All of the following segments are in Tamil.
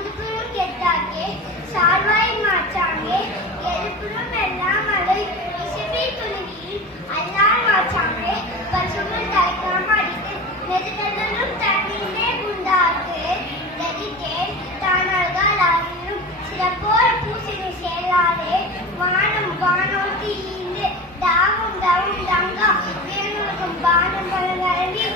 உடுப்பும் கெட்டாக்கே சார்வாய் மாச்சாங்கே எழுப்பும் எல்லாம் மழை இசைப்பை துணிவில் அல்லால் மாச்சாங்கே பசுமல் தலைக்காம அடித்து நெருக்கடலும் தண்ணீரே குண்டாக்கு நெறித்தேன் தானல்கள் ஆகியும் சிறப்போர் பூசணி சேராதே வானம் வானோட்டி ஈந்து தாவும் தவும் தங்கா வேணுக்கும் பானம் பலங்கரண்டி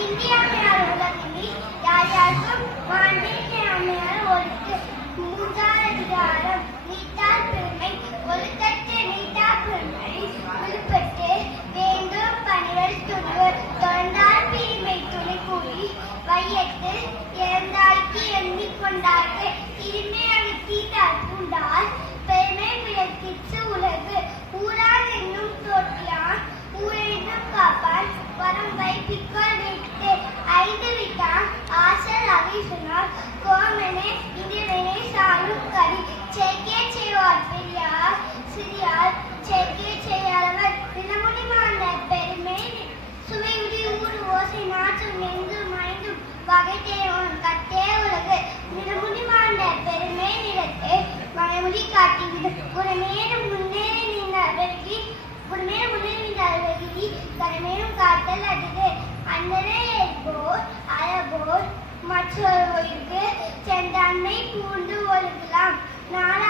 இந்தியாமையார் உலகினி யார் யாருக்கும் மாண்பீட்டு அம்மையார் ஒழுக்கு மூன்றார் அதிகாரம் நீட்டார் பெருமை ஒழுக்கற்ற நீட்டா பெருமை விழுப்பட்டு வேண்டும் பணிவர் துணிவர் தொடர்ந்தார் பிரிமை துணை கூறி வையத்து இறந்தாய்க்கு எண்ணிக்கொண்டார்க்கு இருமை அழுத்தீட்டார் பூண்டார் பெருமை விளக்கிச்சு உலகு ஊரான் என்னும் தோற்றியான் ஊரென்னும் காப்பான் வரம் வைப்பிக்கோள் வைத்து ஐந்து விட்டான் ஆசல் அவை சொன்னார் கோமனே இந்திரனே சாலும் கரி செய்கே செய்வார் பெரியார் சிறியார் செய்கே செய்யாதவர் நிலமுடிமான பெருமை சுவையுடி ஊர் ஓசை நாற்றும் நெஞ்சும் மைந்தும் வகை தேவன் கட்டே உலகு நிலமுடிமான பெருமை நிலத்தை மலைமுடி காட்டிவிடும் ஒரு மேலும் முன்னேறி நின்ற வெறுகி கரமேலும் காட்டல் அடிது அன்னரே ஏற்போர் அறபோர் மற்றொருவருக்கு சென்றாண்மை பூண்டு ஒழுகலாம் நாள